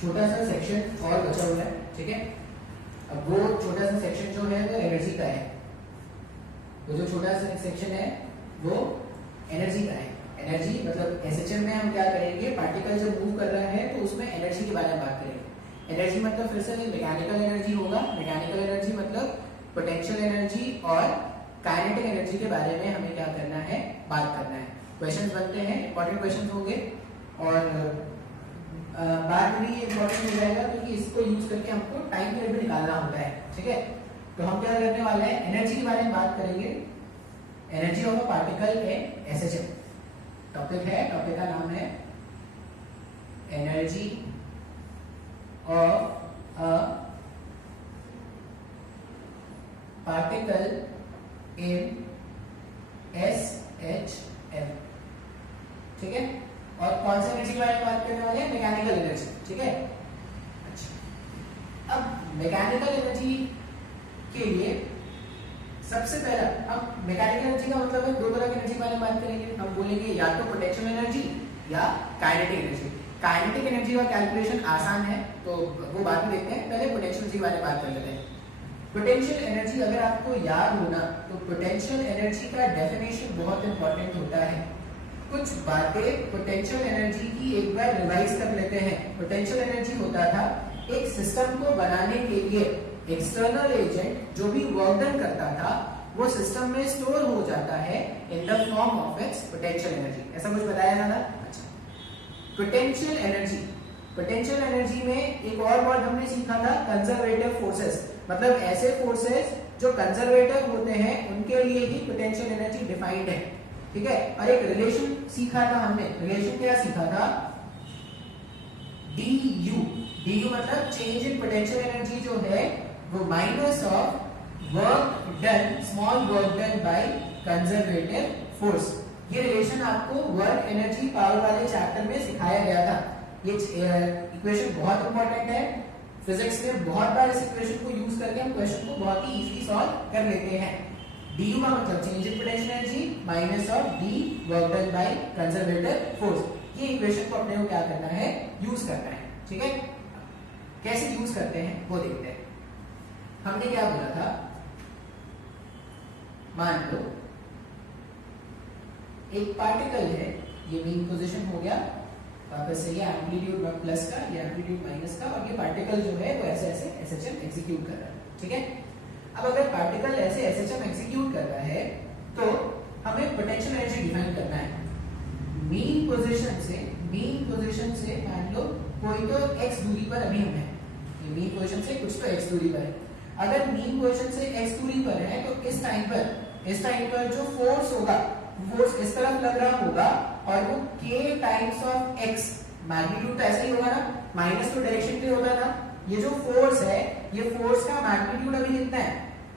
छोटा सा सेक्शन और बचा हुआ है, ठीक है। अब वो छोटा सा सेक्शन जो है वो एनर्जी का है, वो जो छोटा सा सेक्शन है वो एनर्जी का है। एनर्जी मतलब एसएचएम में हम क्या करेंगे, पार्टिकल जब मूव कर रहा है तो उसमें एनर्जी के बारे में बात करेंगे। एनर्जी मतलब फिर से मैकेनिकल एनर्जी होगा, मैकेनिकल एनर्जी मतलब पोटेंशियल एनर्जी और काइनेटिक एनर्जी के बारे में हमें क्या करना है, बात करना है। क्वेश्चंस बनते हैं, इंपॉर्टेंट क्वेश्चंस होंगे और बात भी इंपॉर्टेंट हो जाएगा क्योंकि इसको यूज करके हमको टाइम पीरियड भी निकालना होता है, ठीक है। तो हम क्या करने वाले हैं, एनर्जी के बारे में बात करेंगे। Energy of a particle in SHM topic है, टॉपिक का नाम है energy of a particle in SHM, ठीक है। और कौन सा एनर्जी के बारे में बात करने वाले हैं, मैकेनिकल एनर्जी, ठीक है। अच्छा, अब मैकेनिकल एनर्जी के लिए सबसे पहला हम मैकेनिकल एनर्जी का मतलब है दो तरह की एनर्जी के बारे में बात करेंगे। हम बोलेंगे या तो पोटेंशियल एनर्जी या काइनेटिक एनर्जी। काइनेटिक एनर्जी का कैलकुलेशन आसान है तो वो बाद में देखते हैं, पहले पोटेंशियल एनर्जी के बारे में बात कर लेते हैं। पोटेंशियल एनर्जी अगर आपको याद होना तो पोटेंशियल एनर्जी का डेफिनेशन बहुत इंपॉर्टेंट होता है। कुछ बातें पोटेंशियल एनर्जी की एक बार रिवाइज कर लेते हैं। पोटेंशियल एनर्जी होता था एक सिस्टम को बनाने के लिए एक्सटर्नल एजेंट जो भी वर्क डन करता था वो सिस्टम में स्टोर हो जाता है in the form of its potential energy. ऐसा कुछ बताया था ना। अच्छा, पोटेंशियल एनर्जी, पोटेंशियल एनर्जी में एक और वर्ड हमने सीखा था कंजर्वेटिव फोर्सेस, मतलब ऐसे फोर्सेस जो कंजर्वेटिव होते हैं उनके लिए ही पोटेंशियल एनर्जी डिफाइंड है, ठीक है। और एक रिलेशन सीखा था हमने, रिलेशन क्या सीखा था, du। du मतलब चेंज इन पोटेंशियल एनर्जी जो है वो minus of work done, small work done by conservative force. ये रिलेशन आपको वर्क एनर्जी पावर वाले चैप्टर में सिखाया गया था। ये इक्वेशन बहुत इंपॉर्टेंट है, फिजिक्स में बहुत बार इस इक्वेशन को यूज करके हम क्वेश्चन को बहुत ही इजीली सॉल्व कर लेते हैं। du का मतलब change in potential energy minus of d work done by conservative force. ये इक्वेशन को अपने को क्या करना है, यूज करना है, ठीक है। कैसे यूज करते हैं वो देखते हैं। हमने क्या बोला था, मान लो एक पार्टिकल है, ये मीन पोजीशन हो गया, वापस से ये एम्पलीट्यूड प्लस का, ये एम्पलीट्यूड माइनस का, और ये पार्टिकल जो है वो ऐसे ऐसे एसएचएम एग्जीक्यूट कर रहा है, ठीक है। अब अगर पार्टिकल ऐसे एसएचएम एग्जीक्यूट कर रहा है तो हमें पोटेंशियल एनर्जी डिफाइन करना है। मीन पोजीशन से मान लो कोई तो x दूरी पर अभी हम हैं, ये मीन पोजीशन से कुछ तो x दूरी पर है। अगर मीन पोजीशन से x दूरी पर है तो इस टाइम पर जो फोर्स होगा, फोर्स इस तरफ लग रहा होगा और वो k times of x, magnitude तो ऐसा ही होगा ना, माइनस तो डायरेक्शन पे होगा ना। ये जो फोर्स है, ये फोर्स का मैग्नीट्यूड अभी कितना है,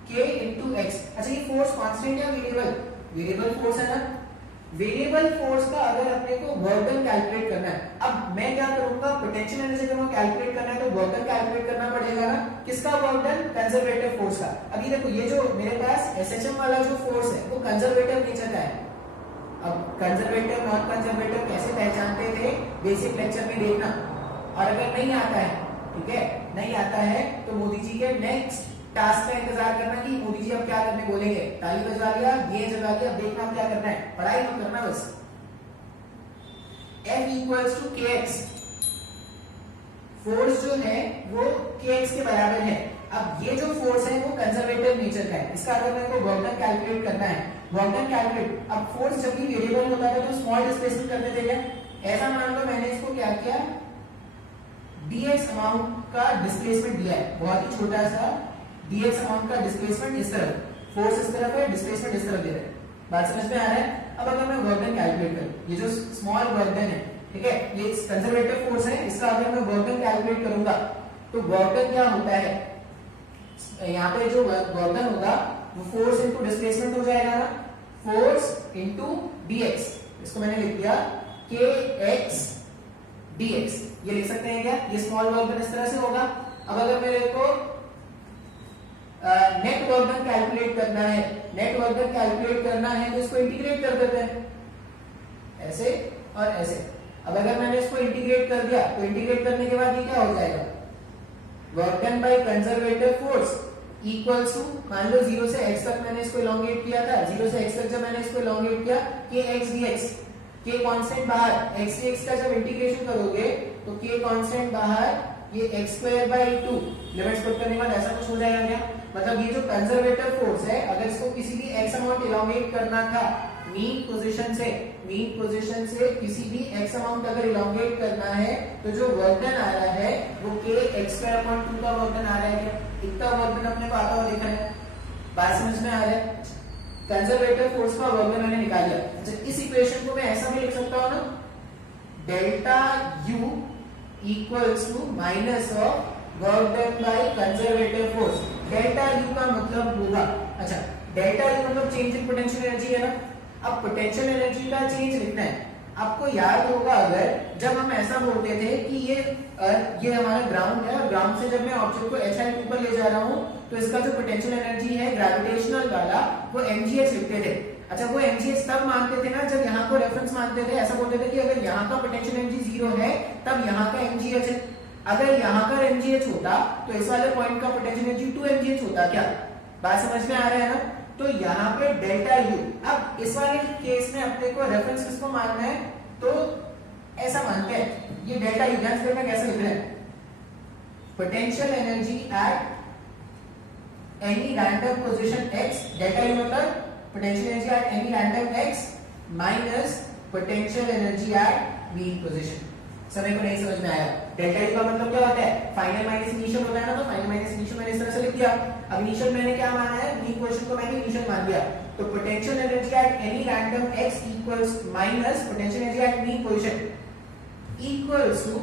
k into x। अच्छा, ये फोर्स कांस्टेंट या वेरिएबल, वेरिएबल फोर्स है ना। वेरिएबल फोर्स का अगर अपने को वर्क डन कैलकुलेट करना है, अब मैं क्या करूंगा, पोटेंशियल एनर्जी को कैलकुलेट करना है तो वर्क डन कैलकुलेट करना पड़ेगा ना। किसका वर्क डन, कंजर्वेटिव फोर्स का। अभी देखो ये जो मेरे पास एसएचएम वाला जो फोर्स है वो कंजर्वेटिव नेचर का है। अब कंजर्वेटिव नॉन कंजर्वेटिव कैसे पहचानते थे, बेसिक लेक्चर में देखना। और अगर नहीं आता है, ठीक है, नहीं आता है तो मोदी जी के नेक्स्ट टास्क का इंतजार करना कि मोदी जी अब क्या करने बोलेंगे। ताली बजवा लिया, ये जगा लिया, अब देखना क्या करना है, पढ़ाई मत करना बस। F equals to kx, force जो है वो kx के बराबर है। अब ये जो फोर्स है वो कंजर्वेटिव नेचर का है, इसका अगर मेरे को वर्क डन कैलकुलेट करना है, वर्क डन कैलकुलेट, अब फोर्स जब भी वेरिएबल होता है तो स्मॉल डिस्प्लेसमेंट करते थे क्या। ऐसा मान लो मैंने इसको क्या किया, dx अमाउंट का डिस्प्लेसमेंट दिया है, बहुत ही छोटा सा dx अमाउंट का डिस्प्लेसमेंट इस तरफ, फोर्स इस तरफ है, डिस्प्लेसमेंट इस तरफ दे रहा है। बात समझ में आ रहा है। अब अगर मैं वर्क डन कैलकुलेट करूं, ये जो स्मॉल वर्क डन है, ठीक है, ये कंजर्वेटिव फोर्स है, इसका अगर मैं वर्क डन कैलकुलेट करूंगा तो वर्क डन क्या होता है, यहाँ पे जो वर्क डन होगा वो फोर्स इनटू डिस्प्लेसमेंट हो जाएगा ना, फोर्स इनटू dx। इसको मैंने लिख दिया kx dx, ये लिख सकते हैं क्या, ये स्मॉल वर्क डन इस तरह से होगा। अब अगर मेरे को नेट वर्क डन कैलकुलेट करना है, नेट वर्क डन कैलकुलेट करना है तो इसको इंटीग्रेट कर देते हैं, ऐसे और ऐसे। अब अगर मैंने इसको इंटीग्रेट कर दिया तो इंटीग्रेट करने के बाद ये क्या हो जाएगा, work done by conservative force equals to, मान लो 0 से x तक मैंने इसको इलोंगेट किया था, 0 से x तक जब मैंने इसको इलोंगेट किया, k x dx, k constant बाहर, x dx का जब इंटीग्रेशन करोगे तो k कांस्टेंट बाहर, ये x²/2 लिमिट्स पुट करने के बाद ऐसा कुछ हो जाएगा क्या, मतलब ये जो कंजर्वेटिव फोर्स है अगर इसको किसी भी x अमाउंट इलोंगेट करना था मीन पोजीशन से किसी भी x अमाउंट अगर इलोंगेट करना है तो जो वर्क डन आ रहा है वो k x²/2 का वर्क डन आ रहा है क्या, इतना वर्क डन अपने को आता हुआ देखा है, बात समझ में आ रहा है। कंजर्वेटिव फोर्स का वर्क डन मैंने निकाल लिया। अच्छा इस इक्वेशन को मैं ऐसा भी लिख सकता हूं ना, delta u equals to minus of work done by conservative force. Delta u का मतलब होगा, अच्छा डेल्टा u मतलब चेंज इन पोटेंशियल एनर्जी है ना, अब पोटेंशियल एनर्जी का चेंज लिखना है। आपको याद होगा अगर जब हम ऐसा बोलते थे कि ये हमारा ग्राउंड है और ग्राउंड से जब मैं ऑब्जेक्ट को h ऊपर ले जा रहा हूं तो इसका जो पोटेंशियल एनर्जी है ग्रेविटेशनल वाला वो mgh लिखते थे। अच्छा वो mgh तब मानते थे ना जब यहाँ को रेफरेंस मानते थे, ऐसा बोलते थे कि अगर यहाँ का पोटेंशियल एनर्जी 0 है तब यहाँ का mgh है, अगर यहाँ का mgh होता तो इस वाले पॉइंट का पोटेंशियल एनर्जी 2 mgh होता क्या, बात समझ में आ रहा है ना। तो यहाँ पे डेल्टा u, अब इस वाले केस में अपने को रेफरेंस किसको मानना है, तो ऐसा मानते हैं ये डेल्टा u, ध्यान से देखना कैसे लिख रहे हैं, potential energy at any random position x, delta u मतलब potential energy at any random x minus potential energy at mean position. समय को नहीं समझ में आया, डेल्टा u का मतलब क्या होता है, फाइनल माइनस इनिशियल होता है ना, तो फाइनल माइनस इनिशियल मैंने इस तरह से लिख दिया। अब इनिशियल मैंने क्या माना है, मीन पोजीशन को मैंने इनिशियल मान दिया, तो potential energy at any random x equals minus potential energy at mean position equals to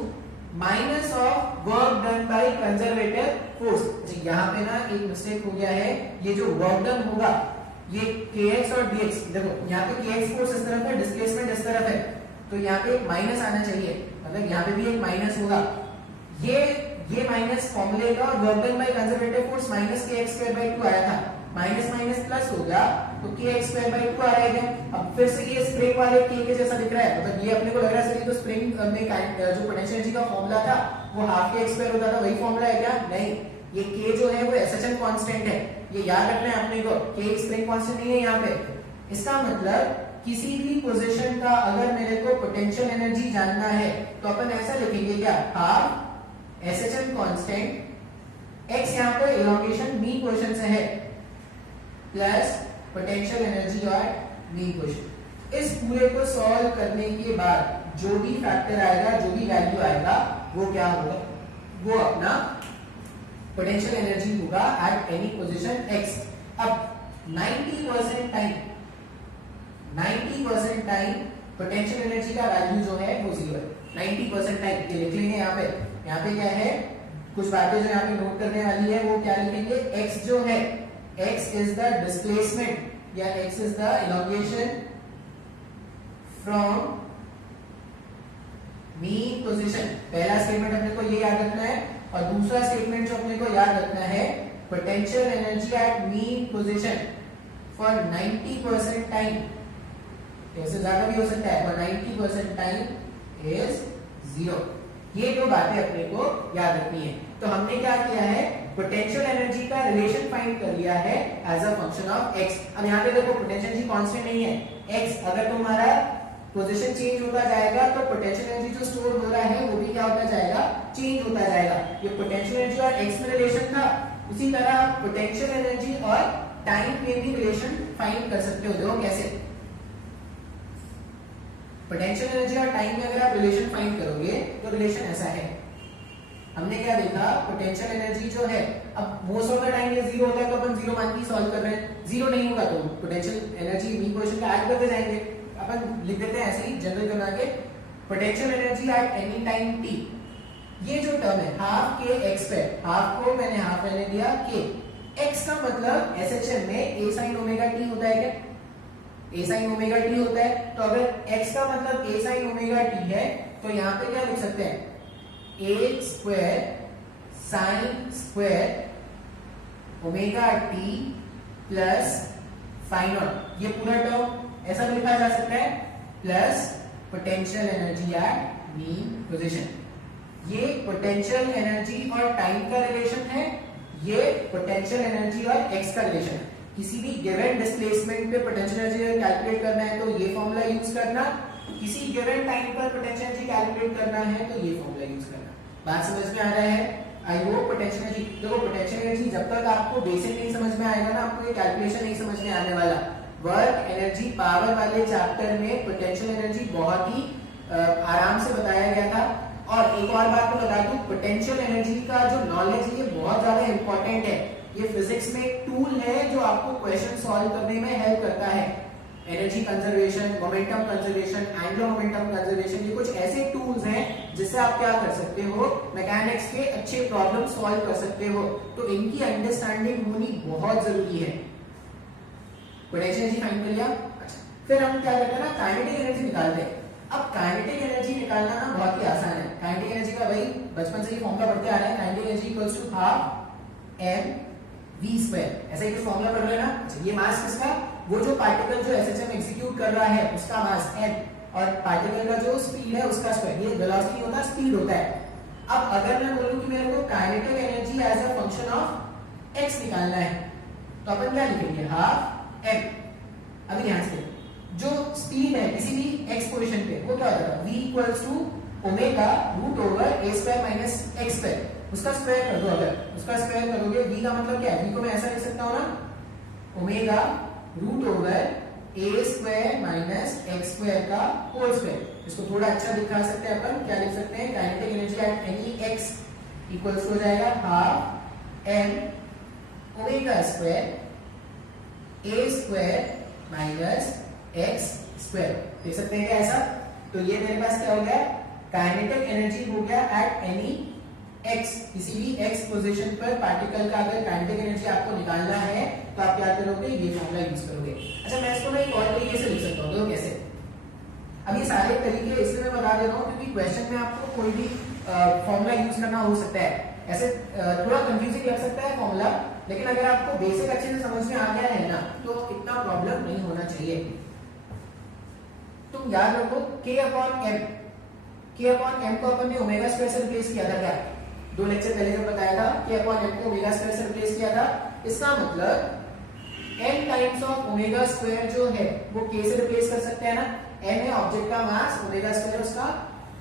minus of work done by conservative force. यहाँ पे ना एक मिस्टेक हो गया है, ये जो वर्क डन होगा ये kx और dx, देखो यहाँ पे kx फोर्स इस तरफ है, डिस्प्लेसमेंट इस तरफ है, तो यहाँ पे एक माइनस आना चाहिए, मतलब यहाँ पे भी एक माइनस होगा, ये माइनस फॉर्मूले का, और work done by conservative force minus kx²/2 आया था, माइनस माइनस प्लस हो गया तो kx²/2 आ रहा है। अब फिर से ये स्प्रिंग वाले k के जैसा दिख रहा है, मतलब ये अपने को लग रहा है तो स्प्रिंग में जो पोटेंशियल एनर्जी का फॉर्मूला था वो हाफ kx² होता था, वही फॉर्मूला है क्या, नहीं, ये k जो है वो SHM कांस्टेंट है, ये याद रखना है अपने को, k स्प्रिंग कांस्टेंट नहीं है यहाँ पे। इसका मतलब किसी भी पोजीशन का अगर मेरे को पोटेंशियल एनर्जी जानना है तो अपन ऐसा लिखेंगे क्या, हाफ SHM कांस्टेंट, x यहाँ पे इलोंगेशन मीन पोजीशन से है, प्लस पोटेंशियल एनर्जी और मीन पोजीशन। इस पूरे को सॉल्व करने के बाद जो भी फैक्टर आएगा, जो भी वैल्यू आएगा वो क्या होगा, वो अपना पोटेंशियल एनर्जी होगा एट एनी पोजीशन x। अब 90% टाइम पोटेंशियल एनर्जी का वैल्यू जो है वो 0 है, 90% टाइम, ये लिख लेंगे यहाँ पे क्या है, कुछ बातें जो यहाँ पे नोट करने वाली है वो क्या लिखेंगे, x जो है, x इज द डिस्प्लेसमेंट या x is the elongation from mean position. पहला स्टेटमेंट अपने को ये याद रखना है, और दूसरा स्टेटमेंट जो अपने को याद रखना है, potential energy at mean position for 90% time, ऐसे ज्यादा भी हो सकता है, फॉर 90% टाइम इज 0। ये दो बातें अपने को याद रखनी है। तो हमने क्या किया है, पोटेंशियल एनर्जी का रिलेशन फाइंड कर लिया है as a function of x। अब यहाँ पे देखो पोटेंशियल एनर्जी कांस्टेंट नहीं है, x अगर तुम्हारा पोजीशन चेंज होता जाएगा तो पोटेंशियल एनर्जी जो स्टोर हो रहा है वो भी क्या होता जाएगा, चेंज होता जाएगा। ये पोटेंशियल एनर्जी और x में रिलेशन था, उसी तरह पोटेंशियल एनर्जी और टाइम पे भी रिलेशन फाइंड कर सकते हो। देखो कैसे, पोटेंशियल एनर्जी और टाइम में अगर आप रिलेशन फाइंड करोगे तो रिलेशन ऐसा है, हमने क्या देखा, पोटेंशियल एनर्जी जो है, अब मोस्ट ऑफ द टाइम ये 0 होता है तो अपन 0 मान के सॉल्व कर रहे हैं, 0 नहीं होगा तो पोटेंशियल एनर्जी मीन पोजीशन का ऐड करते जाएंगे, अपन लिख देते हैं ऐसे ही जनरल बना के, potential energy at any time t। ये जो टर्म है हाफ k x², हाफ को मैंने हाफ मैंने दिया k, x का मतलब SHM में a sin ओमेगा t होता है क्या, a sin ओमेगा t होता है, तो अगर x का मतलब a sin ओमेगा t है तो यहाँ पे क्या लिख सकते हैं, a² sin omega t plus phi naught, ये पूरा टर्म ऐसा भी लिखा जा सकता है, plus potential energy at mean position. ये पोटेंशियल एनर्जी और टाइम का रिलेशन है, ये पोटेंशियल एनर्जी और एक्स का रिलेशन है। किसी भी गिवन डिस्प्लेसमेंट पे पोटेंशियल एनर्जी कैलकुलेट करना है तो ये फॉर्मूला यूज करना, किसी गिवन टाइम पर पोटेंशियल एनर्जी कैलकुलेट करना है तो ये फॉर्मूला यूज करना। बात समझ में आ रहा है? आई होप पोटेंशियल एनर्जी, देखो पोटेंशियल एनर्जी जब तक आपको बेसिक नहीं समझ में आएगा ना, आपको ये कैलकुलेशन नहीं समझ में आने वाला। वर्क एनर्जी पावर वाले चैप्टर में पोटेंशियल एनर्जी बहुत ही आराम से बताया गया था। और एक और बात मैं बता दूं, पोटेंशियल एनर्जी का जो नॉलेज है ये बहुत ज्यादा इंपॉर्टेंट है। ये फिजिक्स में एक टूल है जो आपको क्वेश्चन सॉल्व करने में हेल्प करता है। Energy conservation, momentum conservation, angular momentum conservation, ये कुछ ऐसे टूल्स हैं जिससे आप क्या कर सकते हो, मैकेनिक्स के अच्छे प्रॉब्लम सॉल्व कर सकते हो। तो इनकी अंडरस्टैंडिंग होनी बहुत जरूरी है। पोटेंशियल एनर्जी फाइंड कर लिया। अच्छा, फिर हम क्या करते हैं ना, काइनेटिक एनर्जी निकालते हैं। अब काइनेटिक एनर्जी निकालना ना बहुत ही आसान है। काइनेटिक एनर्जी का भाई बचपन से ये फॉर्मूला पढ़ते आ रहे हैं, kinetic energy equals to half m v square. ऐसा ही कुछ फॉर्मूला पढ़ रहे हैं ना। अच्छा, ये मास किसका, वो जो पार्टिकल जो एसएचएम एग्जीक्यूट कर रहा है उसका मास m, और पार्टिकल का जो स्पीड है उसका स्क्वायर। ये वेलोसिटी होता है, स्पीड होता है। अब अगर मैं बोलूं कि मेरे को kinetic energy as a function of x निकालना है तो अपन क्या लिखेंगे, हाफ m। अभी ध्यान से जो स्पीड है किसी भी x पोजीशन पे वो क्या होता है, v equals to omega root over a square minus x square. उसका स्क्वायर कर दो, अगर उसका स्क्वायर करोगे v का मतलब क्या है, v को मैं ऐसा लिख सकता हूं ना, omega root over a square minus x square का होल स्क्वायर। इसको थोड़ा अच्छा दिखा सकते हैं अपन, क्या लिख सकते हैं, kinetic energy at any x equals हो जाएगा half m omega square a square minus x square. देख सकते हैं क्या ऐसा? तो ये मेरे पास क्या हो गया, काइनेटिक एनर्जी हो गया एट एनी x, किसी भी x पोजीशन पर पार्टिकल का अगर काइनेटिक एनर्जी आपको निकालना है तो आप क्या करोगे, ये फॉर्मूला यूज करोगे। अच्छा, मैं इसको ना एक और तरीके से लिख सकता हूं, देखो कैसे। अब ये सारे तरीके इसलिए मैं बता देता हूं क्योंकि क्वेश्चन में आपको कोई भी फॉर्मूला यूज करना हो सकता है। ऐसे थोड़ा कंफ्यूजिंग लग सकता है फॉर्मूला, लेकिन अगर आपको बेसिक अच्छे से समझ में आ गया है ना तो इतना प्रॉब्लम नहीं होना चाहिए। तुम याद रखो k अपॉन m को अपन ने ओमेगा स्क्वायर से रिप्लेस किया था। क्या 2 लेक्चर पहले जब बताया था k अपॉन m को ओमेगा स्क्वायर से रिप्लेस किया था। इसका मतलब n times of omega square जो है वो k से रिप्लेस कर सकते हैं ना। n है ऑब्जेक्ट का मास, ओमेगा स्क्वायर उसका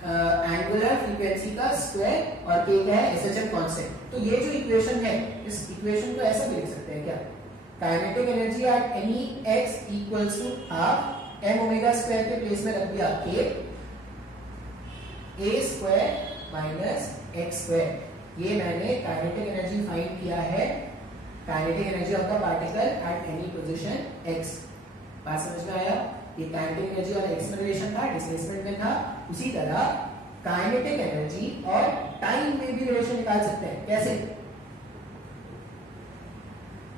एंगुलर फ्रीक्वेंसी का स्क्वायर और k क्या है, एसएचएम कांस्टेंट। तो ये जो इक्वेशन है, इस इक्वेशन को ऐसे भी लिख सकते हैं क्या, kinetic energy at any x equals to half m omega square के प्लेस में रख दिया k a square minus x square. ये मैंने काइनेटिक एनर्जी फाइंड किया है, kinetic energy of the particle at any position x। बात समझ में आया? ये काइनेटिक एनर्जी और x में रिलेशन था, डिस्प्लेसमेंट में था। उसी तरह काइनेटिक एनर्जी और टाइम में भी रिलेशन निकाल सकते हैं। कैसे?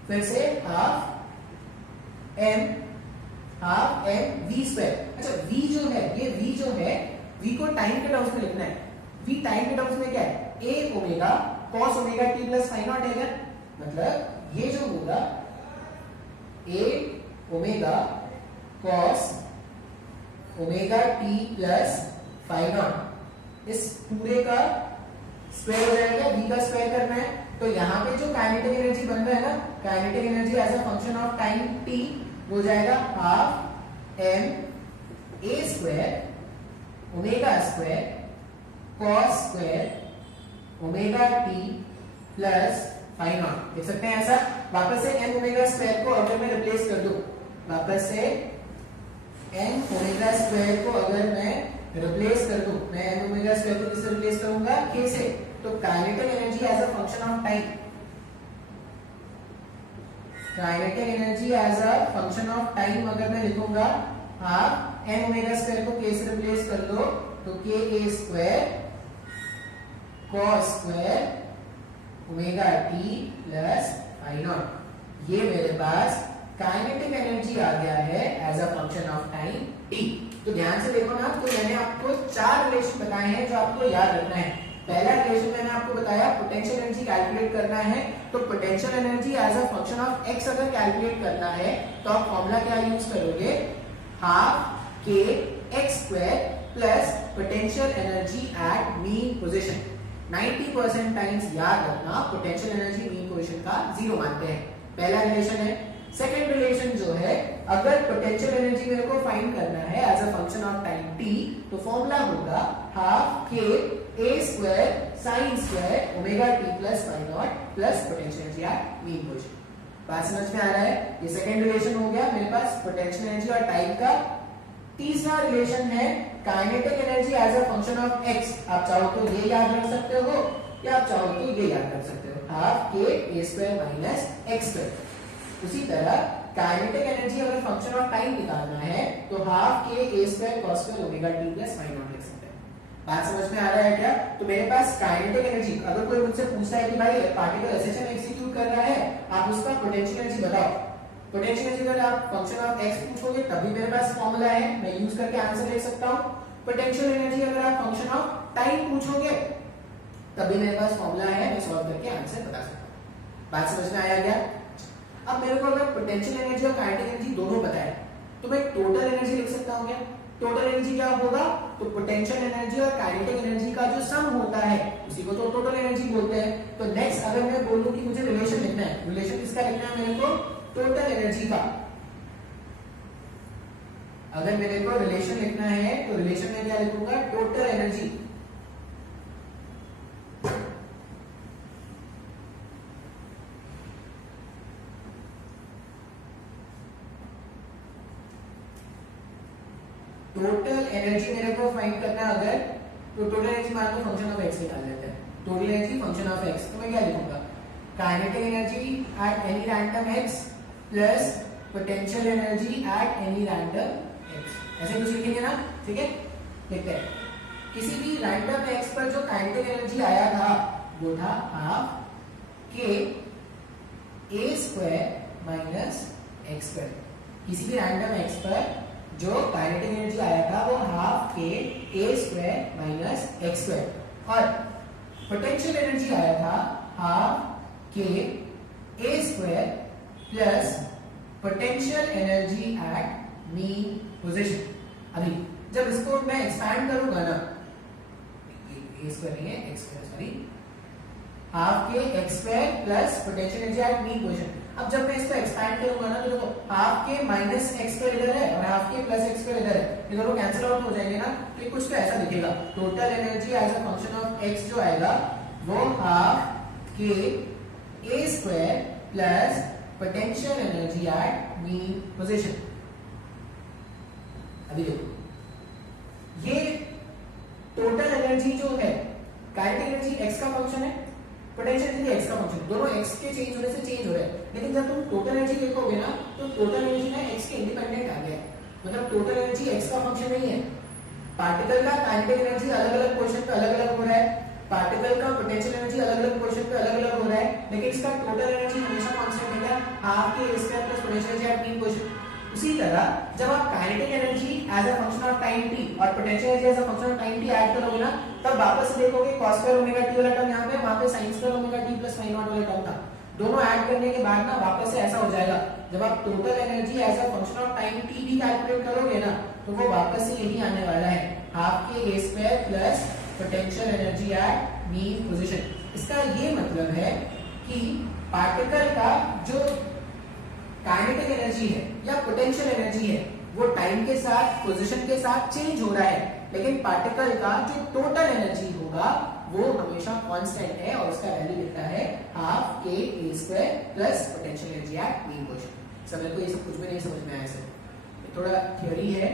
फिर से हाफ एम वी स्क्वायर। अच्छा, v जो है, ये v जो है, v को टाइम के टर्म्स में लिखना है। v टाइम के टर्म्स में क्या है, a omega cos omega t plus phi naught है। मतलब ये जो होगा a omega cos omega t plus phi naught, इस पूरे का स्क्वायर हो जाएगा, v का स्क्वायर करना है। तो यहाँ पे जो काइनेटिक एनर्जी बन रहा है ना, kinetic energy as a function of time t हो जाएगा half m a square omega square cos square omega t plus phi naught. देख सकते हैं ऐसा? वापस से m ओमेगा स्क्वायर को अगर मैं रिप्लेस कर दूं, वापस से m ओमेगा स्क्वायर को अगर मैं रिप्लेस कर दूं, मैं m ओमेगा स्क्वायर को किससे रिप्लेस करूंगा, k से। तो kinetic energy as a function of time, kinetic energy as a function of time अगर मैं लिखूंगा हाफ m ओमेगा स्क्वायर को k से रिप्लेस कर दो तो k a square cos square omega t plus phi naught. ये मेरे पास काइनेटिक एनर्जी आ गया है as a function of time t। तो ध्यान से देखो ना, तो मैंने आपको 4 रिलेशन बताए हैं जो आपको याद रखना है। पहला रिलेशन मैंने आपको बताया पोटेंशियल एनर्जी कैलकुलेट करना है, तो potential energy as a function of x अगर कैलकुलेट करना है तो आप फॉर्मूला क्या यूज करोगे, half k x square plus potential energy at mean position. 90% times याद रखना पोटेंशियल एनर्जी मीन पोजीशन का जीरो मानते हैं। पहला रिलेशन है। सेकंड रिलेशन जो है, अगर पोटेंशियल एनर्जी मेरे को फाइंड करना है as a function of time t, तो फॉर्मूला होगा half k a square sin square omega t plus y naught plus potential energy at mean position. बात समझ में आ रहा है? ये सेकंड रिलेशन हो गया मेरे पास पोटेंशियल एनर्जी और टाइम का। तीसरा रिलेशन है kinetic energy as a function of x। आप चाहो तो ये याद रख सकते हो या आप चाहो तो ये याद रख सकते हो, half k a square minus x square. उसी तरह काइनेटिक एनर्जी अगर फंक्शन ऑफ टाइम निकालना है तो half k a square cos square omega t plus y not लिख सकते हैं। बात समझ में आ रहा है क्या? तो मेरे पास काइनेटिक एनर्जी, अगर कोई मुझसे पूछता है कि भाई पार्टिकल एसएचएम एग्जीक्यूट कर रहा है, आप उसका पोटेंशियल एनर्जी बताओ। पोटेंशियल एनर्जी अगर आप फंक्शन ऑफ x पूछोगे तब भी मेरे पास फॉर्मूला है, मैं यूज करके आंसर लिख सकता हूं। पोटेंशियल एनर्जी अगर आप फंक्शन ऑफ टाइम पूछोगे तब भी मेरे पास फॉर्मूला है, मैं सॉल्व करके आंसर बता सकता हूं। बात समझ में आया क्या? अब मेरे को अगर पोटेंशियल एनर्जी और काइनेटिक एनर्जी दोनों पता है तो मैं टोटल एनर्जी लिख सकता हूं क्या? टोटल एनर्जी क्या होगा? तो पोटेंशियल एनर्जी और काइनेटिक एनर्जी का जो सम होता है उसी को तो टोटल एनर्जी बोलते हैं। तो नेक्स्ट अगर मैं बोलूं कि मुझे रिलेशन लिखना है, रिलेशन किसका लिखना है मेरे को? टोटल एनर्जी का। अगर मेरे को रिलेशन लिखना है तो रिलेशन में क्या लिखूंगा? Total energy. टोटल एनर्जी मेरे को फाइंड करना है अगर, तो टोटल एनर्जी मान लो फंक्शन ऑफ x निकाल लेते हैं। Total energy function of x, तो मैं क्या लिखूंगा? Kinetic energy at any random x plus potential energy at any random x, ऐसे कुछ लिखेंगे ना? ठीक है, लिखते हैं। किसी भी रैंडम x पर जो काइनेटिक एनर्जी आया था वो था half k a square minus x square. किसी भी रैंडम x पर जो काइनेटिक एनर्जी आया था वो half k a square minus x square, और पोटेंशियल एनर्जी आया था half k a square plus potential energy at mean position. अभी जब इसको मैं एक्सपैंड करूंगा ना, a स्क्वायर नहीं है x square, sorry, half k x square plus potential energy at mean position. अब जब मैं इसको एक्सपैंड करूंगा ना तो देखो हाफ के माइनस एक्स स्क्वायर इधर है और हाफ के प्लस एक्स स्क्वायर इधर है, ये दोनों कैंसिल आउट हो जाएंगे ना, तो ये कुछ तो ऐसा दिखेगा। Total energy as a function of x जो आएगा वो half k a square plus potential energy at mean position. अभी देखो ये टोटल एनर्जी जो है, काइनेटिक एनर्जी एक्स का फंक्शन है, पोटेंशियल एनर्जी एक्स का फंक्शन, दोनों एक्स के चेंज होने से चेंज हो रहे हैं। लेकिन जब तुम टोटल एनर्जी देखोगे ना तो टोटल एनर्जी ना एक्स के इंडिपेंडेंट आ गया, मतलब टोटल एनर्जी एक्स का फंक्शन नहीं है। पार्टिकल का काइनेटिक एनर्जी अलग अलग पोजीशन पे अलग अलग हो रहा है, पार्टिकल का पोटेंशियल एनर्जी अलग अलग पोजीशन पे अलग अलग हो रहा है, लेकिन इसका टोटल एनर्जी हमेशा कांस्टेंट है, half k square plus potential energy at mean position. उसी तरह जब आप kinetic energy as a function of time t और potential energy as a function of time t add करोगे ना, तब वापस से देखोगे cos स्क्वायर ओमेगा t वाला टर्म यहां पे, वहां पे sin square omega t plus y naught वाला टर्म था। दोनों ऐड करने के बाद ना वापस से ऐसा हो जाएगा, जब आप total energy as a function of time t भी कैलकुलेट करोगे ना तो वो वापस से यही आने वाला है, हाफ के a square plus potential energy at mean position. इसका ये मतलब है कि पार्टिकल का जो काइनेटिक एनर्जी है या पोटेंशियल एनर्जी है वो टाइम के साथ, पोजीशन के साथ चेंज हो रहा है, लेकिन पार्टिकल का जो टोटल एनर्जी होगा वो हमेशा कांस्टेंट है और उसका वैल्यू लिखता है half k a square plus potential energy at mean position. सब को ये सब कुछ भी नहीं समझ में आया सर, थोड़ा थ्योरी है,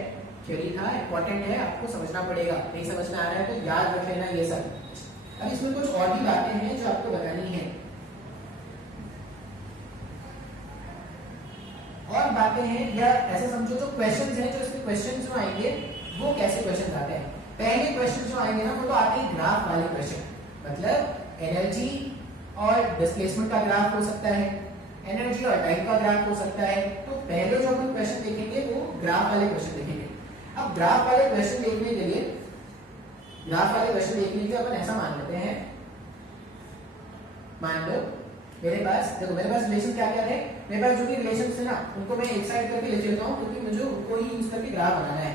थ्योरी था, इंपॉर्टेंट है, आपको समझना पड़ेगा। नहीं समझ में आ रहा है तो याद रख लेना ये सब। अब इसमें कुछ और भी बातें हैं जो आपको बतानी है, और बातें हैं, या ऐसे समझो जो क्वेश्चंस हैं, जो इसमें क्वेश्चंस जो आएंगे वो कैसे क्वेश्चंस आते हैं। पहले क्वेश्चन जो आएंगे ना वो तो आते हैं ग्राफ वाले क्वेश्चन, मतलब एनर्जी और डिस्प्लेसमेंट का ग्राफ हो सकता है, एनर्जी और टाइम का ग्राफ हो सकता है। तो पहले जो अपन क्वेश्चन देखेंगे वो ग्राफ वाले क्वेश्चन देखेंगे। अब ग्राफ वाले क्वेश्चन देखने के लिए, ग्राफ वाले क्वेश्चन देखने के लिए अपन ऐसा मान लेते हैं, मान लो मेरे पास, देखो मेरे पास रिलेशन क्या क्या है, मेरे पास जो भी रिलेशन है ना उनको मैं एक साइड करके लिख लेता हूं, क्योंकि मुझे उनको ही यूज करके ग्राफ बनाना है।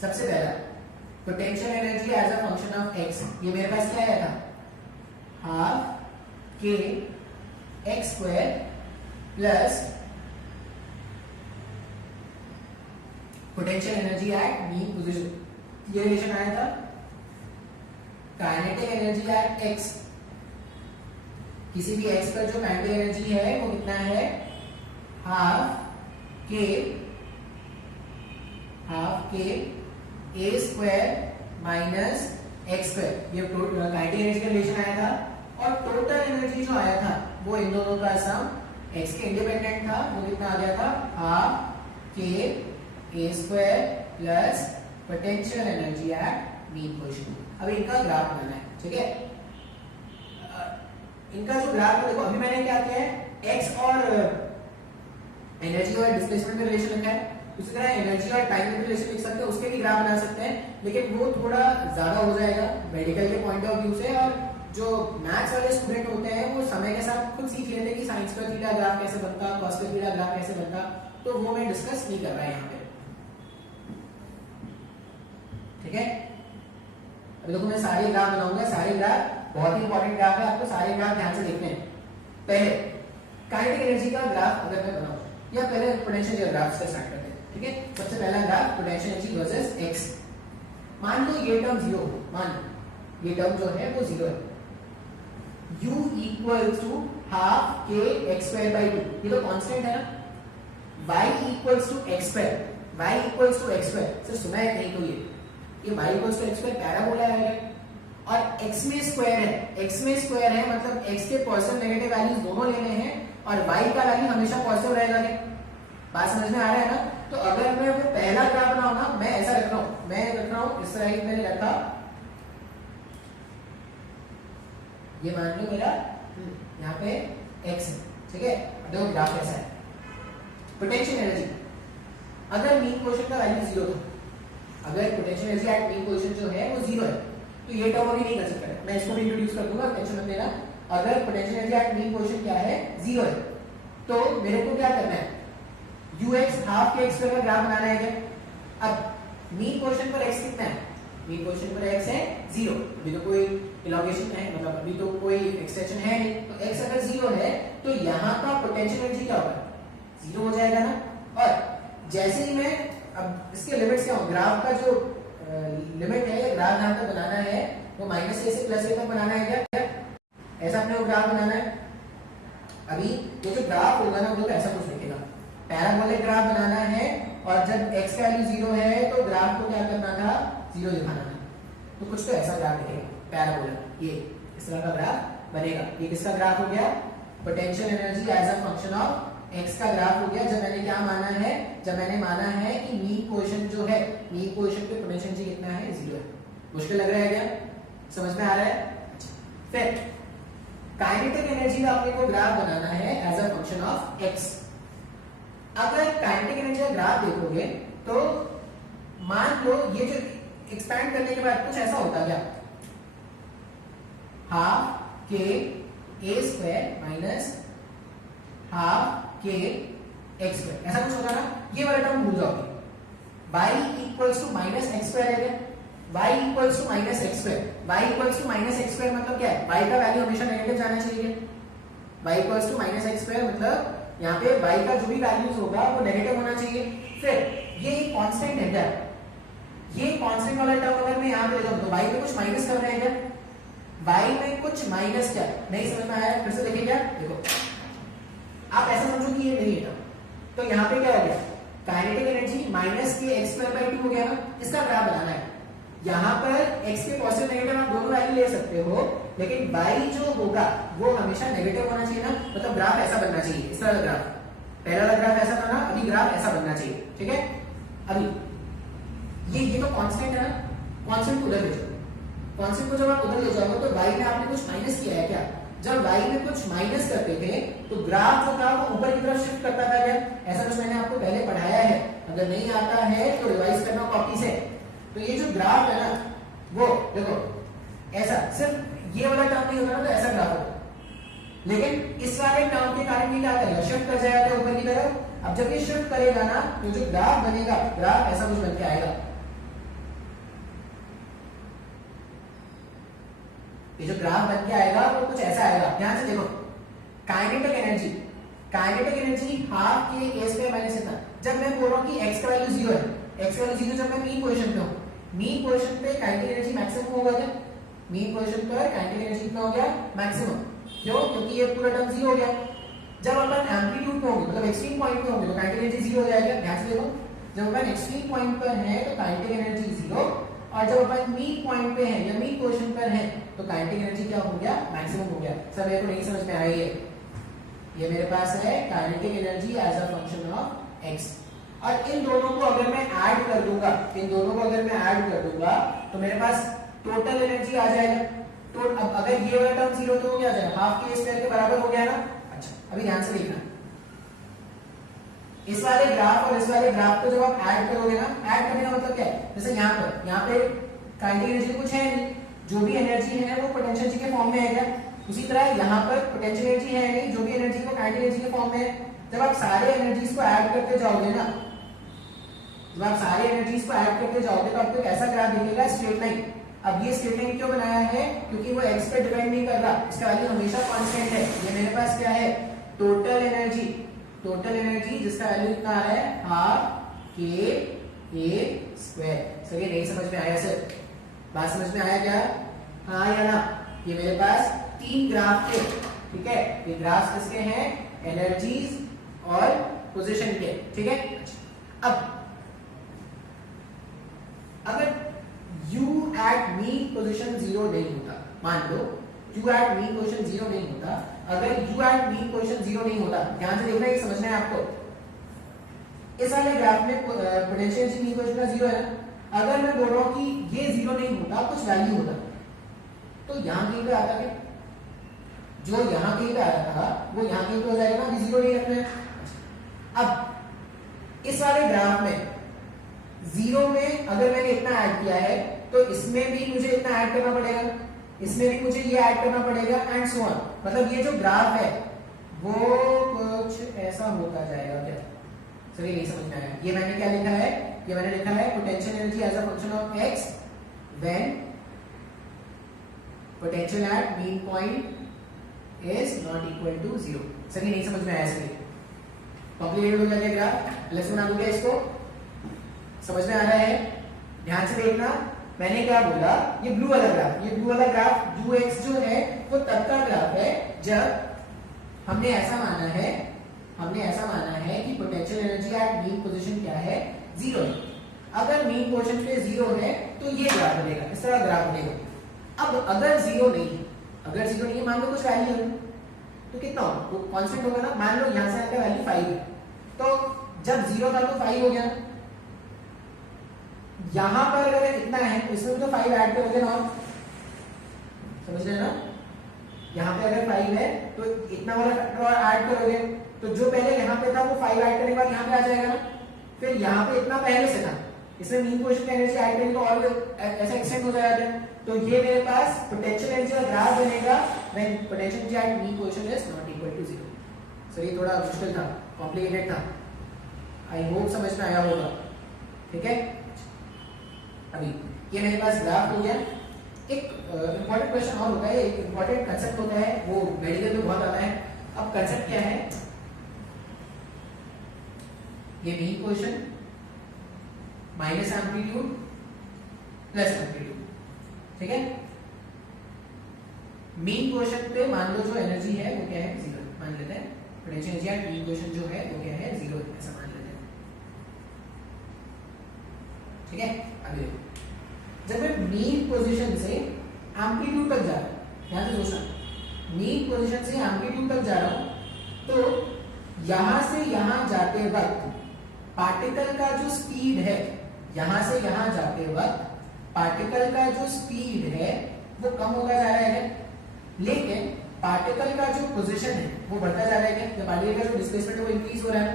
सबसे पहला potential energy as a function of x, ये मेरे पास क्या आया था, half k x square plus potential energy at mean position, ये रिलेशन आया था। काइनेटिक एनर्जी एट एक्स, किसी भी एक्स पर जो काइनेटिक एनर्जी है वो कितना है, half k a square minus x square, ये काइनेटिक एनर्जी का रिलेशन आया था। और टोटल एनर्जी जो आया था वो इन दोनों का सम एक्स के इंडिपेंडेंट था, वो कितना आ गया था, half k a square plus potential energy at mean position. अब इनका ग्राफ बनाना है, ठीक है। इनका जो ग्राफ देखो, अभी मैंने क्या किया है, एक्स और एनर्जी और डिस्प्लेसमेंट में रिलेशन लिखा है, उसी तरह एनर्जी और टाइम में रिलेशन लिख सकते हैं, उसके भी ग्राफ बना सकते हैं, लेकिन वो थोड़ा ज्यादा हो जाएगा मेडिकल के पॉइंट ऑफ व्यू से। और जो मैथ्स वाले स्टूडेंट होते हैं वो समय के साथ खुद सीख लेते हैं कि साइंस का थीटा ग्राफ कैसे बनता, कॉस का थीटा ग्राफ कैसे बनता, तो वो मैं डिस्कस नहीं कर रहा है यहाँ पे, ठीक है। अभी देखो मैं सारे ग्राफ बनाऊंगा, सारे ग्राफ बहुत ही इंपॉर्टेंट ग्राफ है, आपको सारे ग्राफ ध्यान से देखने हैं। पहले काइनेटिक एनर्जी का ग्राफ अगर मैं बनाऊं, या पहले पोटेंशियल ग्राफ से स्टार्ट करते हैं, ठीक है। सबसे पहला graph potential energy versus x. मान लो ये टर्म 0, मान लो ये टर्म जो है वो 0 है, u equal to half k x square by 2, ये तो कांस्टेंट है ना। y equals to x square, y equals to x square, सिर्फ सुना है कहीं तो ये y equals to x square parabola है, और x में स्क्वायर है, x में स्क्वायर है मतलब x के पॉजिटिव नेगेटिव वैल्यूज दोनों लेने हैं, और y का वैल्यू हमेशा पॉजिटिव रहेगा। बात समझ में आ रहा है ना। तो अगर मैं वो पहला ग्राफ बनाऊं ना, मैं ऐसा रख रहा हूं, मैं रख रहा हूं इस तरह ही मैंने रखा, ये मान लो मेरा यहाँ पे x है, ठीक है। देखो ग्राफ कैसा है, पोटेंशियल एनर्जी अगर मीन पोजीशन का वैल्यू 0 था, अगर potential energy at mean position जो है वो 0 है, तो ये टर्म अभी नहीं कर सकता है, मैं इसको भी इंट्रोड्यूस कर दूंगा, टेंशन मत लेना। अगर potential energy at mean position क्या है, 0 है, तो मेरे को क्या करना है, ux हाफ के x स्क्वायर का ग्राफ बनाना है क्या। अब मीन पोजीशन पर x कितना है, मीन पोजीशन पर x है 0, अभी तो कोई इलॉन्गेशन है, मतलब अभी तो कोई एक्सटेंशन है नहीं, तो x अगर 0 है तो यहाँ का पोटेंशियल एनर्जी क्या होगा, 0 हो जाएगा ना। और जैसे ही मैं अब इसके लिमिट्स क्या हो, ग्राफ का जो लिमिट है, ग्राफ यहाँ पे बनाना है वो -a से +a तक बनाना है क्या, ऐसा अपने को ग्राफ बनाना है। अभी ये जो ग्राफ होगा ना वो ऐसा कुछ दिखेगा, पैराबोलिक ग्राफ बनाना है, और जब x का वैल्यू 0 है तो ग्राफ को क्या करना था, 0 दिखाना था, तो कुछ तो ऐसा ग्राफ दिखेगा पैराबोलिक, ये इस तरह का ग्राफ बनेगा। ये किसका ग्राफ हो गया, potential energy as a function of x का ग्राफ हो गया। जब मैंने क्या माना है, जब मैंने माना है कि मीन पोजीशन जो है, मीन पोजीशन पे पोटेंशियल एनर्जी कितना है, 0 है। मुश्किल लग रहा है क्या, समझ में आ रहा है। फिर काइनेटिक एनर्जी का अपने को ग्राफ बनाना है as a function of x। अगर काइनेटिक एनर्जी का ग्राफ देखोगे तो मान लो ये जो एक्सपैंड करने के बाद कुछ ऐसा होता क्या, half k a square minus half k x square, ऐसा कुछ होगा ना। ये वाला टर्म भूल जाओगे, y equals to minus x square है, y equals to minus x square, y equals to minus x square मतलब क्या है, y का वैल्यू हमेशा नेगेटिव जाना चाहिए, y equals to minus x square मतलब यहाँ पे y का जो भी वैल्यूज होगा वो नेगेटिव होना चाहिए। फिर ये एक कांस्टेंट है क्या, ये कांस्टेंट वाला टर्म अगर मैं यहाँ पे ले जाऊँ तो y में कुछ माइनस कर रहे हैं क्या, y में कुछ माइनस क्या, नहीं समझ में आया, फिर से देखिए क्या, देखो आप ऐसा समझो कि ये नहीं है, तो यहाँ पे क्या हो गया, काइनेटिक एनर्जी माइनस के एक्स स्क्वायर बाई 2 हो गया ना। इसका ग्राफ बनाना है, यहाँ पर x के पॉजिटिव नेगेटिव आप दोनों वैल्यू ले सकते हो, लेकिन y जो होगा वो हमेशा नेगेटिव होना चाहिए ना, मतलब ग्राफ ऐसा बनना चाहिए, इस तरह का ग्राफ। पहला वाला ग्राफ ऐसा था ना, अभी ग्राफ ऐसा बनना चाहिए, ठीक है। अभी ये तो कांस्टेंट है ना, कांस्टेंट को उधर ले जाओ, कांस्टेंट को जब आप उधर ले जाओगे तो y में आपने कुछ माइनस किया है क्या, जब y में कुछ माइनस करते थे तो ग्राफ जो था वो ऊपर की तरफ शिफ्ट करता था क्या, ऐसा कुछ मैंने आपको पहले पढ़ाया है, अगर नहीं आता है तो रिवाइज करना कॉपी से। तो ये जो ग्राफ है ना वो देखो ऐसा, सिर्फ ये वाला टर्म नहीं होता ना तो ऐसा ग्राफ होता, लेकिन इस वाले टर्म के कारण ये क्या करेगा, शिफ्ट कर जाएगा ऊपर की तरफ। अब जब ये शिफ्ट करेगा ना तो जो ग्राफ बनेगा, ग्राफ ऐसा कुछ बन के आएगा, ये जो ग्राफ बन के आएगा वो कुछ ऐसा आएगा। ध्यान से देखो, काइनेटिक एनर्जी हाफ के a स्क्वायर माइनस इतना। जब मैं बोल रहा हूँ कि x का वैल्यू 0 है, x का वैल्यू 0 जब मैं मीन पोजीशन पे हूँ, मीन पोजीशन पे काइनेटिक एनर्जी मैक्सिमम होगा क्या? मीन पोजीशन पर काइनेटिक एनर्जी कितना हो गया? मैक्सिमम। क्यों? क्योंकि ये पूरा टर्म 0 हो गया। जब अपन एम्पलीट्यूड पे होंगे, मतलब एक्सट्रीम पॉइंट पे होंगे, तो काइनेटिक एनर्जी 0 हो जाएगा। ध्यान से देखो, जब अपन एक्सट्रीम पॉइंट पर है तो काइनेटिक एनर्जी 0, और जब अपन मीन पॉइंट पे है या मीन पोजीशन पर है तो काइनेटिक एनर्जी क्या हो गया? मैक्सिमम हो गया। सब मेरे को नहीं समझ में आई है। ये मेरे पास है kinetic energy as a function of x, और इन दोनों को अगर मैं ऐड कर दूंगा, तो मेरे पास टोटल एनर्जी आ जाएगा। तो अब अगर ये वाला टर्म 0 तो क्या हो जाएगा? हाफ के स्क्वायर के बराबर हो गया ना। अच्छा, अभी ध्यान से देखना, इस वाले ग्राफ और इस वाले ग्राफ को जब आप ऐड करोगे ना, ऐड करने का मतलब क्या है? जैसे यहाँ पे काइनेटिक एनर्जी कुछ है नहीं, जो भी एनर्जी है वो पोटेंशियल एनर्जी के फॉर्म में है क्या? उसी तरह यहाँ पर पोटेंशियल एनर्जी है नहीं, जो भी एनर्जी वो काइनेटिक एनर्जी के फॉर्म में है। जब आप सारे एनर्जीज को ऐड करते जाओगे ना, तो आपको एक ऐसा ग्राफ दिखेगा, स्ट्रेट लाइन। अब ये स्ट्रेट लाइन क्यों बनाया है? क्योंकि वो x पे डिपेंड नहीं कर रहा, इसका वैल्यू हमेशा कांस्टेंट है। ये मेरे पास क्या है? टोटल एनर्जी जिसका वैल्यू कितना आ रहा है? हाफ के a स्क्वायर। सर ये नहीं समझ में आया सर? बात समझ में आया क्या? हाँ या ना? ये मेरे पास 3 ग्राफ थे, ठीक है? ये ग्राफ किसके हैं? एनर्जीज और पोजीशन के, ठीक है? अब अगर u at mean position 0 नहीं होता, मान लो u at mean position 0 नहीं होता, अगर u at mean position 0 नहीं होता, ध्यान से देखना, ये समझना है आपको। इस वाले ग्राफ में पोटेंशियल एनर्जी मीन पोजीशन का 0 है ना। अगर मैं बोल रहा हूं कि ये 0 नहीं होता, कुछ वैल्यू होता, तो यहां कहीं पे आता क्या? जो यहां कहीं पे आया था वो यहां कहीं पे हो जाएगा ना, 0 नहीं रखना है। अब इस वाले ग्राफ में 0 में अगर मैंने इतना ऐड किया है तो इसमें भी मुझे इतना ऐड करना पड़ेगा, इसमें भी मुझे ये ऐड करना पड़ेगा, एंड सो ऑन। मतलब ये जो ग्राफ है वो कुछ ऐसा होता जाएगा क्या? सही नहीं समझ में आया? ये मैंने क्या लिखा है? ये मैंने लिखा है potential energy as a function of x when potential at mean point is not equal to 0। सही नहीं समझ में आया? इसलिए कॉम्प्लिकेटेड हो गया ग्राफ। लेट्स बना दूंगा इसको, समझ में आ रहा है? ध्यान से देखना, मैंने क्या बोला? ये ब्लू वाला ग्राफ ux जो है वो तब का ग्राफ है जब हमने ऐसा माना है कि potential energy at mean position क्या है? 0 है। अगर मीन पोजीशन पे 0 है तो ये ग्राफ बनेगा, इस तरह ग्राफ बनेगा। अब अगर 0 नहीं है, मान लो कुछ वैल्यू है, तो कितना होगा? वो कांस्टेंट होगा ना। मान लो यहां से आकर वैल्यू 5 है, तो जब 0 था तो 5 हो गया। यहां पर अगर इतना है तो इसमें भी तो 5 ऐड करोगे ना, समझ रहे हैं ना? यहां पे अगर 5 है तो इतना वाला फैक्टर और ऐड करोगे, तो जो पहले यहां पे था वो 5 ऐड करने के बाद यहां पे आ जाएगा ना। फिर यहां पे इतना पहले से था, इसमें मीन पोजीशन का एनर्जी ऐड करने को और ऐसा एक्सटेंड हो जाएगा। तो ये मेरे पास पोटेंशियल एनर्जी का ग्राफ बनेगा when potential energy at mean position is not equal to 0। So ये थोड़ा मुश्किल था, कॉम्प्लिकेटेड था, आई होप समझ में आया होगा, ठीक है? अभी ये मेरे पास ग्राफ हो गया। एक इंपॉर्टेंट क्वेश्चन और होता है, एक इंपॉर्टेंट कंसेप्ट होता है, वो मेडिकल में बहुत आता है। अब कंसेप्ट क्या है? ये mean position minus amplitude plus amplitude, ठीक है? मीन पोजीशन पे मान लो जो एनर्जी है वो क्या है? 0 मान लेते हैं। Potential energy at mean position जो है वो क्या है? 0 ऐसा मान लेते हैं, ठीक है? अभी देखो, जब मैं मीन पोजीशन से एम्पलीट्यूड तक जा रहा हूं, ध्यान से सोचना, मीन पोजीशन से एम्पलीट्यूड तक जा रहा हूं, तो यहां से यहां जाते वक्त पार्टिकल का जो स्पीड है, यहां से यहां जाते वक्त पार्टिकल का जो स्पीड है वो कम होता जा रहा है, लेकिन पार्टिकल का जो पोजीशन है वो बढ़ता जा रहा है। क्या पार्टिकल का जो डिस्प्लेसमेंट है वो इंक्रीज हो रहा है।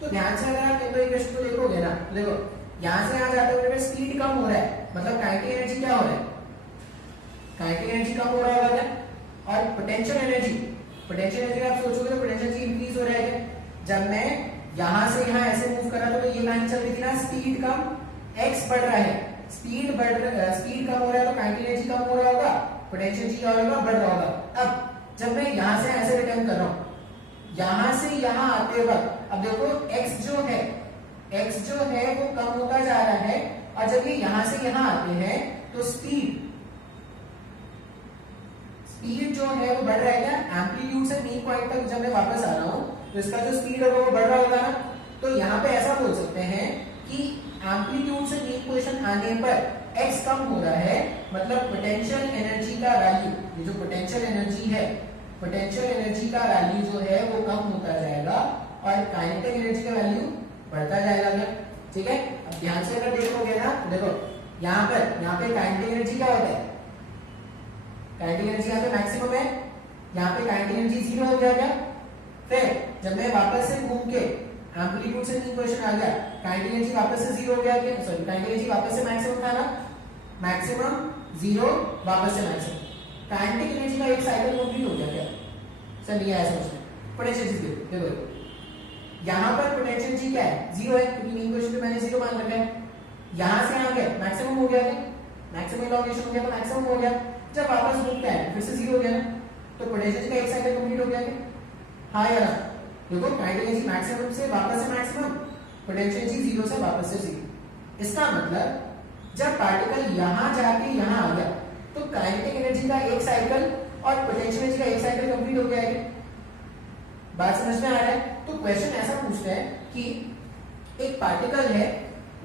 तो ध्यान से अगर आप इक्वेशन को देखोगे ना, देखो यहां से यहां जाते हुए स्पीड कम हो रहा है, मतलब काइनेटिक एनर्जी क्या हो रहा है? काइनेटिक एनर्जी कम हो रहा होगा क्या? और पोटेंशियल एनर्जी आप सोचोगे तो पोटेंशियल एनर्जी इंक्रीज हो रहा है। जब मैं यहां से यहां ऐसे मूव कर रहा था तो ये लाइन चल रही थी ना, स्पीड कम, x बढ़ रहा है, स्पीड कम हो रहा है तो काइनेटिक एनर्जी कम हो रहा होगा, पोटेंशियल जी और बढ़ रहा होगा। अब जब मैं यहां से ऐसे रिटर्न कर रहा हूं, यहां से यहां आते वक्त अब देखो x जो है वो कम होता जा रहा है, और जब ये यहां से यहां आते हैं तो स्पीड जो है वो बढ़ रहा है क्या, एम्पलीट्यूड से मीन पॉइंट तक जब मैं वापस आ रहा हूं तो इसका जो स्पीड है वो बढ़ रहा होगा ना। तो यहाँ पे ऐसा बोल सकते हैं कि एम्पलीट्यूड से मीन पोजीशन आने पर x कम हो रहा है, मतलब पोटेंशियल एनर्जी का वैल्यू, ये जो पोटेंशियल एनर्जी है, पोटेंशियल एनर्जी का वैल्यू जो है वो कम होता जाएगा और काइनेटिक एनर्जी का वैल्यू बढ़ता जाएगा। ठीक है, अब ध्यान से अगर देखोगे ना, देखो यहाँ पे काइनेटिक एनर्जी क्या होता है, काइनेटिक एनर्जी यहाँ पे मैक्सिमम है, यहाँ पे काइनेटिक एनर्जी 0 हो गया क्या। फिर जब मैं वापस से घूम के एम्पलीट्यूड से मीन पोजीशन आ गया, काइनेटिक एनर्जी वापस से 0 हो गया क्या, सॉरी काइनेटिक एनर्जी वापस से मैक्सिमम था ना, मैक्सिमम 0 वापस से मैक्सिमम, काइनेटिक एनर्जी का एक साइकिल कंप्लीट हो गया क्या। सर नहीं आया समझ में। पोटेंशियल जी देखो यहाँ पर पोटेंशियल जी क्या है, 0 है, क्योंकि मीन पोजीशन पे मैंने 0 मान रखा है। यहाँ से आ गया मैक्सिमम हो गया क्या, मैक्सिमम इलॉन्गेशन हो गया तो मैक्सिमम हो गया। जब वापस घूमता है फिर से 0 हो गया ना, तो पोटेंशियल का एक साइकिल कंप्लीट हो गया क्या। हाँ या ना, देखो काइनेटिक एनर्जी मैक्सिमम से वापस से मैक्सिमम, पोटेंशियल जी 0 से वापस से 0। इसका मतलब जब पार्टिकल यहां जाके यहां आ गया तो काइनेटिक एनर्जी का एक साइकिल और पोटेंशियल एनर्जी का एक साइकिल कंप्लीट हो गया है। बात समझ में आ रहा है। तो क्वेश्चन ऐसा पूछता है कि एक पार्टिकल है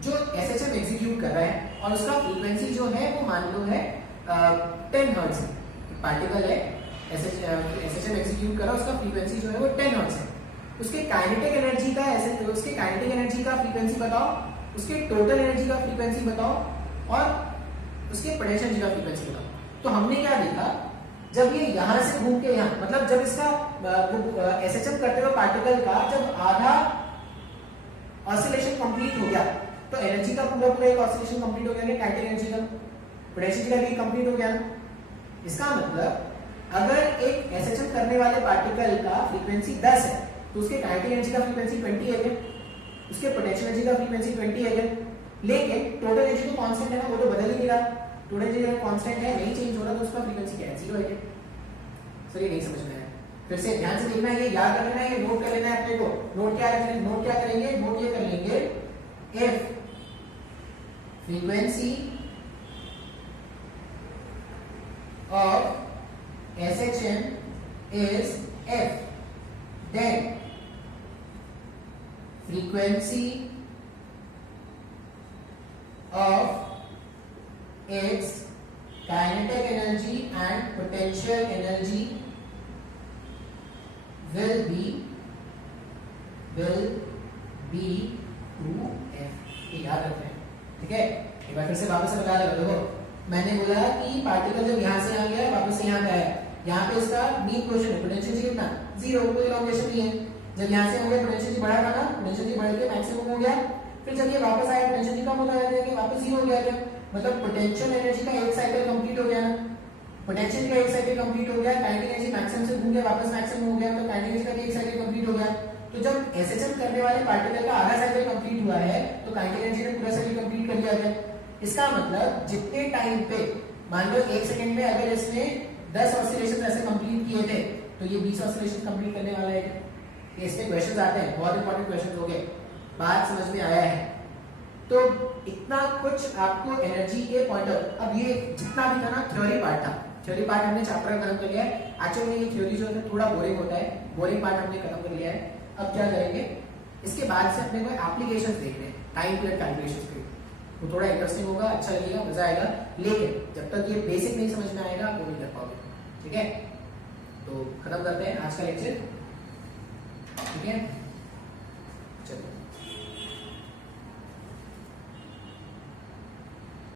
जो एसएचएम एग्जीक्यूट कर रहा है और उसका फ्रीक्वेंसी जो है वो मान लो है 10 हर्ट्ज है। पार्टिकल है एसएचएम एग्जीक्यूट कर रहा है, उसका फ्रीक्वेंसी जो है वो 10 हर्ट्ज है। उसके काइनेटिक एनर्जी का फ्रीक्वेंसी बताओ, उसके टोटल एनर्जी का फ्रीक्वेंसी बताओ और उसके पोटेंशियल एनर्जी का फ्रीक्वेंसी बताओ। तो हमने क्या देखा, जब ये यहां से घूम के यहां, मतलब जब इसका एसएचएम करते हुए पार्टिकल का जब आधा ऑसिलेशन कंप्लीट हो गया तो एनर्जी का पूरा एक ऑसिलेशन कंप्लीट हो गया, काइनेटिक एनर्जी का, पोटेंशियल का भी कंप्लीट हो गया। इसका मतलब अगर एक एसएचएम करने वाले पार्टिकल का फ्रीक्वेंसी 10 है तो उसके काइनेटिक एनर्जी का फ्रीक्वेंसी 20 है, उसके पोटेंशियल एनर्जी का फ्रीक्वेंसी 20 है। लेकिन टोटल एनर्जी तो कांस्टेंट है ना, वो तो बदल ही नहीं रहा। टोटल एनर्जी कांस्टेंट है, नहीं चेंज हो रहा, तो उसका फ्रीक्वेंसी क्या है, 0 है। सर ये नहीं समझ में आया, फिर से ध्यान से देखना, ये याद रखना है, ये नोट कर लेना है अपने को। नोट क्या करेंगे, नोट ये कर लेंगे, if frequency of SHM is f, then frequency of its kinetic energy and potential energy will be 2f। याद रखना है, ठीक है। एक बार फिर से वापस से बता देगा। देखो मैंने बोला कि पार्टिकल जब यहां से आ गया वापस से यहां पे आया, यहाँ पे इसका मीन पोजीशन है, पोटेंशियल कितना 0, कोई इलॉन्गेशन नहीं है। जब यहाँ से हो गया पोटेंशियल बढ़ा था ना, पोटेंशियल बढ़ के मैक्सिमम हो गया। फिर जब ये वापस आया पोटेंशियल कम होता जाएगा कि वापस 0 हो गया क्या, मतलब पोटेंशियल एनर्जी का एक साइकिल कंप्लीट हो गया ना, पोटेंशियल का एक साइकिल कंप्लीट हो गया, काइनेटिक एनर्जी मैक्सिमम से घूम गया वापस मैक्सिमम हो गया, तो काइनेटिक एनर्जी का भी एक साइकिल कंप्लीट हो गया। तो जब एसएचएम करने वाले पार्टिकल का आधा साइकिल कंप्लीट हुआ है तो काइनेटिक एनर्जी ने पूरा साइकिल कंप्लीट कर लिया है। इसका मतलब जितने टाइम पे, मान लो 1 सेकंड में अगर इसने 10 ऑसिलेशन ऐसे कंप्लीट किए थे तो ये 20 ऑसिलेशन कंप्लीट करने वाला है। इसमें क्वेश्चंस आते हैं, बहुत इंपॉर्टेंट क्वेश्चंस हो गए। बात समझ में आया है? तो इतना कुछ आपको एनर्जी के पॉइंट ऑफ, अब ये जितना भी था ना थ्योरी पार्ट था, थ्योरी पार्ट हमने चैप्टर खत्म कर लिया है। एक्चुअली ये थ्योरी जो है थोड़ा बोरिंग होता है, बोरिंग पार्ट हमने खत्म कर लिया है। अब क्या करेंगे, इसके बाद से अपने को एप्लीकेशंस देखने हैं, टाइम पीरियड कैलकुलेशंस के, वो थोड़ा इंटरेस्टिंग होगा, अच्छा लगेगा, मजा आएगा। लेकिन जब तक ये बेसिक नहीं समझ में आएगा वो नहीं कर पाओगे, ठीक है। तो खत्म करते हैं आज का लेक्चर, ठीक है।